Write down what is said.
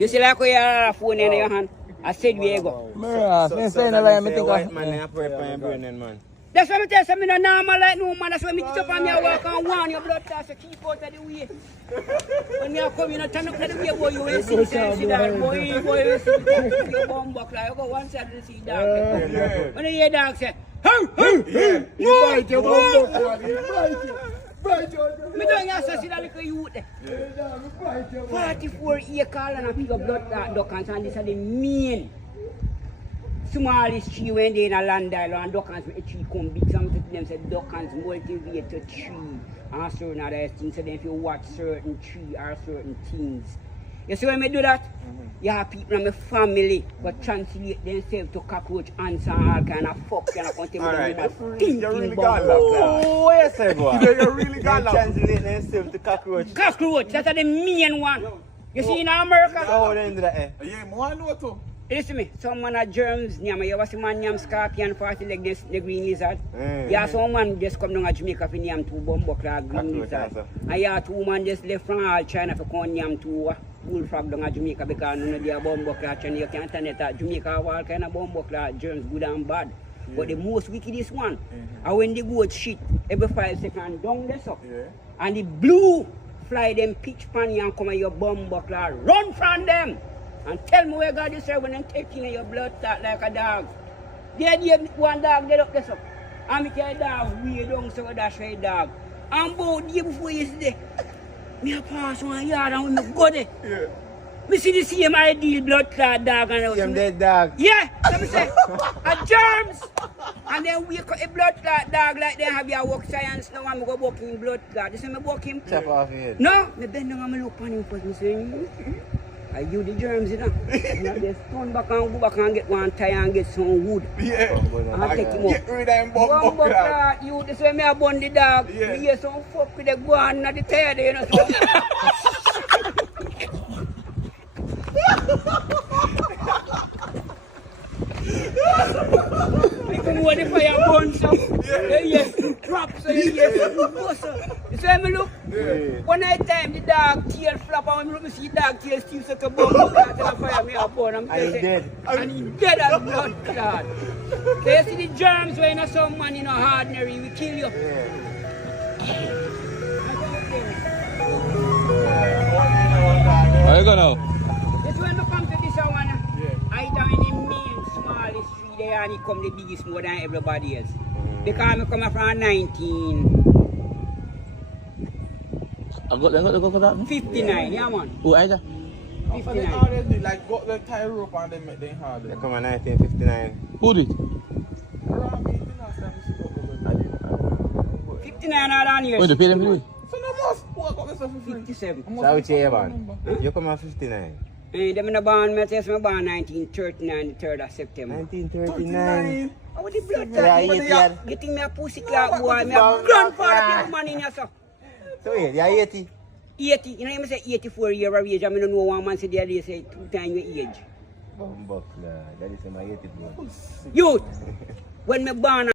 You see like you have a phone in your hand? I said where you go. Saying a lie, I think white man have pray for your brain then, man. That's why I tell you, I'm not normal like no man. That's why I get up on me and walk and warn your blood clot, so keep out of the way. When you come, you know, turn up to the way, boy, you will see that, boy, you will see your bum buck, like, you go one side to see dog. When you hear dog say, hey, You bite your bum buck, you bite you. me don't have to see that little youth there. 44 years calling and pick up blood clot duckers, and this is the main smallest tree when they in a land island, and duckers with a tree come big. Some of them say duckers motivate to tree and certain other things. So then if you watch certain tree or certain things. You see when I do that? You have people in my family but translate themselves to cockroach, ants and all kind of fuck kind of content. Alright, You're really got love. Oh, yes, I go. You really got love. Translate themselves to cockroach. Cockroach, that's the main one. You see in America? Oh, then do that, eh? Yeah, I know too. Listen to me, some man are germs, nyama. You ever see man nyam scorpion party like this, the green lizard? Yeah, some man just come down to Jamaica for nyam two bumbuckler green lizard. And yeah, two man just left from all China for come nyam two bullfrog down to Jamaica because none of their bumbuckler China. You can't tell that Jamaica have all kind of bumbuckler germs, good and bad. But the most wickedest one, and when they go shit every 5 seconds down there so, and the blue fly them pitch pan and come at your bumbuckler, run from them! And tell me where God is there when I'm taking your blood clot like a dog. They one dog get up there. And me carry dog way down so that's why dog. And about the day before yesterday, me a pass one yard and when me go there. Yeah. Me see the same ideal blood clot dog and Same dead dog. yeah, let me say, a germs. And then wake up a blood clot dog like they have your work science now and me go walk in blood clot. You see me walk him? Chop off your head. No, me bend down and me look on him first. Me say, I use the germs, you know. And I just turn back and go back and get one tire and get some wood. Yeah. And take him up. Get rid of him bumbuckler. You, this way me a bun the dog. Yeah. Me hear some fuck with the guan and the tire there, you know. Come over the fire burn some. Yes, crops and yes, buster. You see me look? One night time the dog tail flap and when me look me see dog tail still suck a bomb and the fire me a burn. And he dead. And he dead as blood clot. So you see the germs when you some man in a ordinary we kill you. Where you go now? This when you come to this one, I down in the main smallest tree there and it come the biggest more than everybody else. Because I come from 19. I got go for that. 59, yeah man. Who is that? 59. Always do like got the tie rope and they make them hard. They come in 1959. Who did? Around me, the last time we see go 59 around here. When they pay them to So no must work out myself for free. 57. So how much you man? You come at 59. Them in the born, I say I'm born 1939, the 3rd of September. 1939. Oh, what the blood Yeah, clot? yeah. Getting me a pussy clot boy, me a grandfather people man in here, so. So yeah, you're 80. 80, you know, you say 84 year of age, I don't know one man say the other day say 2 times your age. Bumbuckler. That is my 80 bro. Youth, when me born